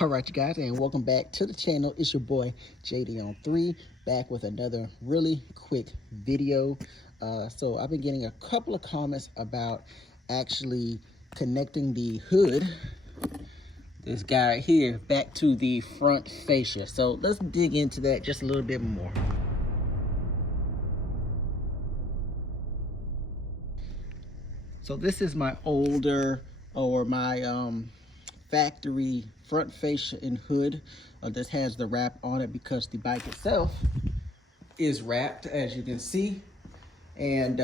All right, you guys, and welcome back to the channel. It's your boy JD on 3, back with another really quick video. So I've been getting a couple of comments about actually connecting the hood, this guy right here, back to the front fascia. So let's dig into that just a little bit more. So this is my older, or my factory front fascia and hood. This has the wrap on it because the bike itself is wrapped, as you can see. And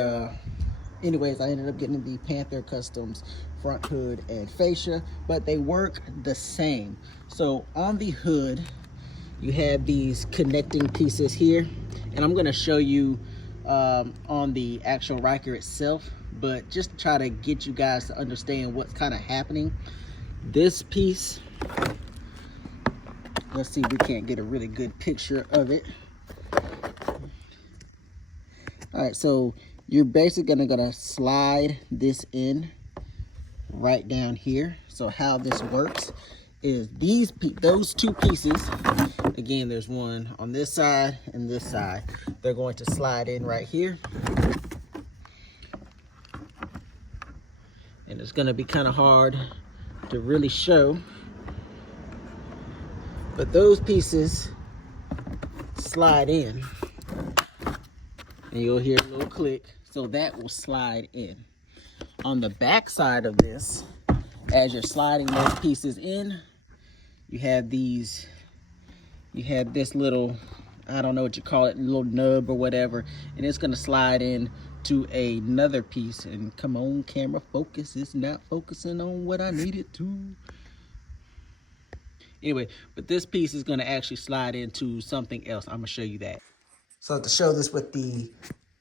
anyways, I ended up getting the Panther Customs front hood and fascia, but they work the same. So on the hood, you have these connecting pieces here, and I'm going to show you on the actual Ryker itself, but just to try to get you guys to understand what's kind of happening. This piece, let's see if we can't get a really good picture of it. All right, so you're basically gonna slide this in right down here. So how this works is those two pieces, again, there's one on this side and this side, they're going to slide in right here. And it's gonna be kind of hard to really show, but those pieces slide in, and you'll hear a little click, so that will slide in. On the back side of this, as you're sliding those pieces in, you have this little, I don't know what you call it, little nub or whatever, and it's gonna slide in to another piece. And come on, camera, focus. It's not focusing on what I need it to. Anyway, but this piece is going to actually slide into something else. I'm going to show you that. So to show this with the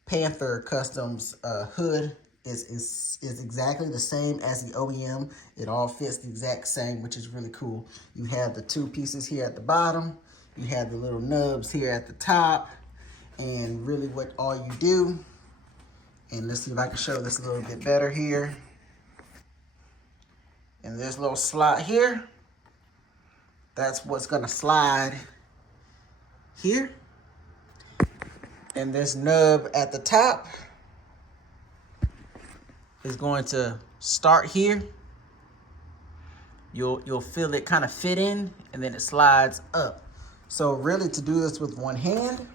Panther Customs hood is exactly the same as the OEM. It all fits the exact same, which is really cool. You have the two pieces here at the bottom. You have the little nubs here at the top. And really what all you do, and let's see if I can show this a little bit better here. And this little slot here, that's what's gonna slide here. And this nub at the top is going to start here. You'll feel it kind of fit in, and then it slides up. So really, to do this with one hand,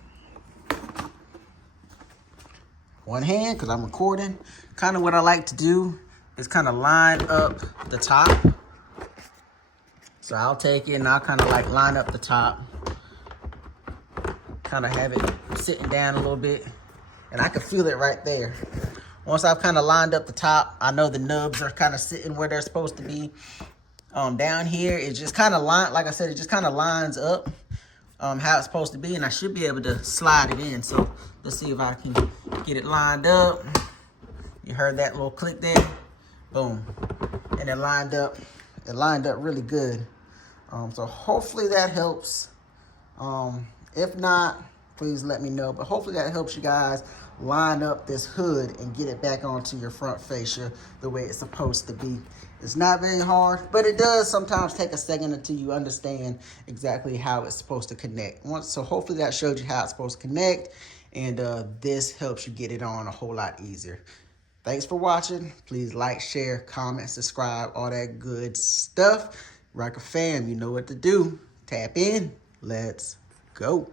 because I'm recording, kind of what I like to do is kind of line up the top. So I'll take it and I'll kind of like line up the top, kind of have it sitting down a little bit, and I can feel it right there. Once I've kind of lined up the top, I know the nubs are kind of sitting where they're supposed to be. Down here, it just kind of like I said, it just kind of lines up how it's supposed to be, and I should be able to slide it in. So let's see if I can get it lined up. You heard that little click there? Boom. And it lined up really good. So hopefully that helps. If not, please let me know. But hopefully that helps you guys line up this hood and get it back onto your front fascia the way it's supposed to be. It's not very hard, but it does sometimes take a second until you understand exactly how it's supposed to connect. So hopefully that showed you how it's supposed to connect, and this helps you get it on a whole lot easier. Thanks for watching. Please like, share, comment, subscribe, all that good stuff. Ryker Fam, you know what to do. Tap in. Let's go.